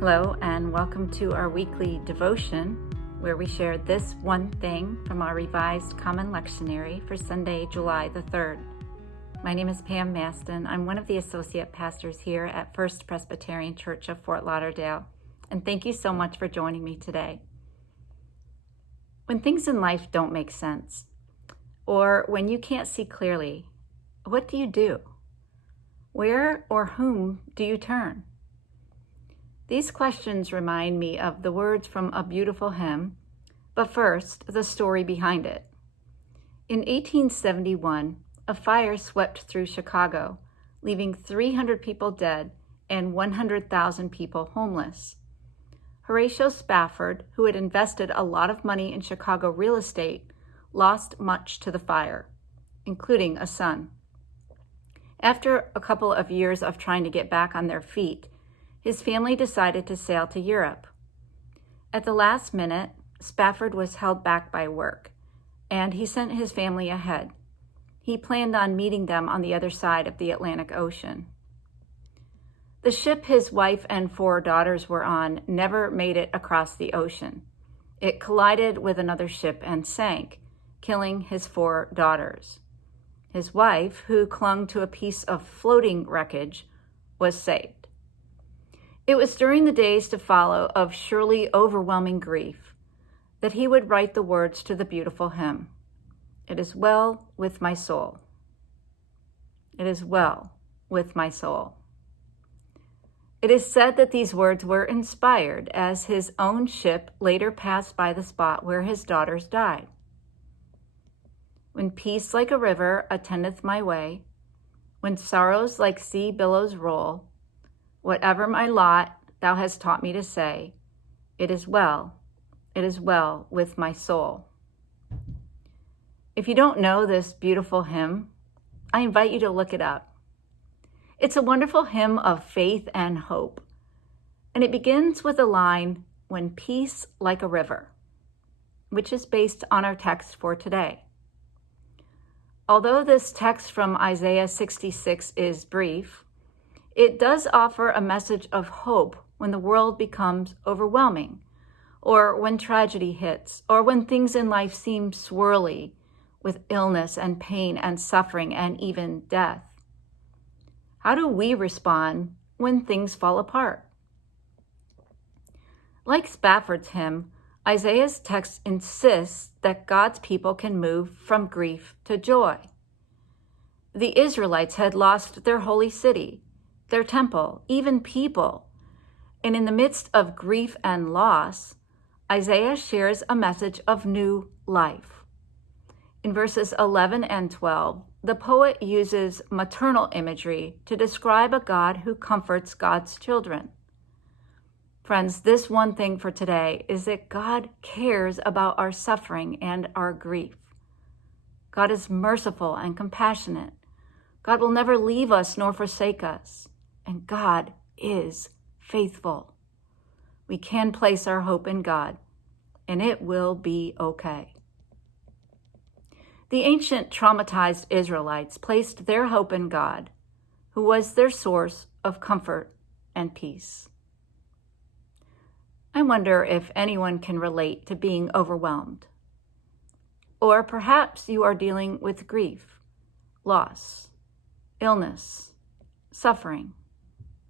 Hello, and welcome to our weekly devotion, where we share this one thing from our revised common lectionary for Sunday, July the 3rd. My name is Pam Masten. I'm one of the associate pastors here at First Presbyterian Church of Fort Lauderdale, and thank you so much for joining me today. When things in life don't make sense, or when you can't see clearly, what do you do? Where or whom do you turn? These questions remind me of the words from a beautiful hymn, but first, the story behind it. In 1871, a fire swept through Chicago, leaving 300 people dead and 100,000 people homeless. Horatio Spafford, who had invested a lot of money in Chicago real estate, lost much to the fire, including a son. After a couple of years of trying to get back on their feet, his family decided to sail to Europe. At the last minute, Spafford was held back by work, and he sent his family ahead. He planned on meeting them on the other side of the Atlantic Ocean. The ship his wife and 4 daughters were on never made it across the ocean. It collided with another ship and sank, killing his 4 daughters. His wife, who clung to a piece of floating wreckage, was saved. It was during the days to follow of surely overwhelming grief that he would write the words to the beautiful hymn, "It is well with my soul. It is well with my soul." It is said that these words were inspired as his own ship later passed by the spot where his daughters died. "When peace like a river attendeth my way, when sorrows like sea billows roll, whatever my lot, thou hast taught me to say, it is well with my soul." If you don't know this beautiful hymn, I invite you to look it up. It's a wonderful hymn of faith and hope, and it begins with a line, "When peace like a river," which is based on our text for today. Although this text from Isaiah 66 is brief, it does offer a message of hope when the world becomes overwhelming, or when tragedy hits, or when things in life seem swirly with illness and pain and suffering and even death. How do we respond when things fall apart? Like Spafford's hymn, Isaiah's text insists that God's people can move from grief to joy. The Israelites had lost their holy city, their temple, even people. And in the midst of grief and loss, Isaiah shares a message of new life. In verses 11 and 12, the poet uses maternal imagery to describe a God who comforts God's children. Friends, this one thing for today is that God cares about our suffering and our grief. God is merciful and compassionate. God will never leave us nor forsake us. And God is faithful. We can place our hope in God, and it will be okay. The ancient traumatized Israelites placed their hope in God, who was their source of comfort and peace. I wonder if anyone can relate to being overwhelmed. Or perhaps you are dealing with grief, loss, illness, suffering,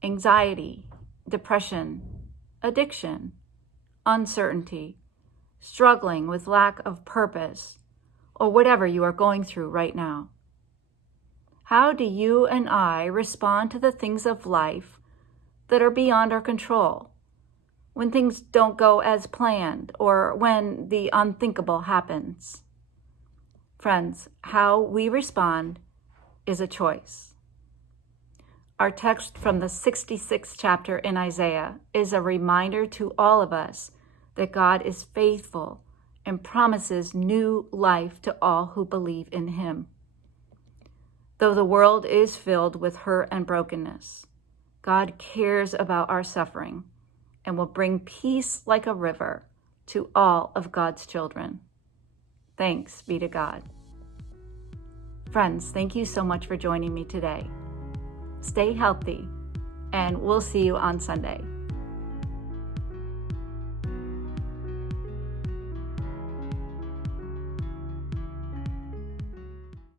anxiety, depression, addiction, uncertainty, struggling with lack of purpose, or whatever you are going through right now. How do you and I respond to the things of life that are beyond our control, when things don't go as planned or when the unthinkable happens? Friends, how we respond is a choice. Our text from the 66th chapter in Isaiah is a reminder to all of us that God is faithful and promises new life to all who believe in him. Though the world is filled with hurt and brokenness, God cares about our suffering and will bring peace like a river to all of God's children. Thanks be to God. Friends, thank you so much for joining me today. Stay healthy, and we'll see you on Sunday.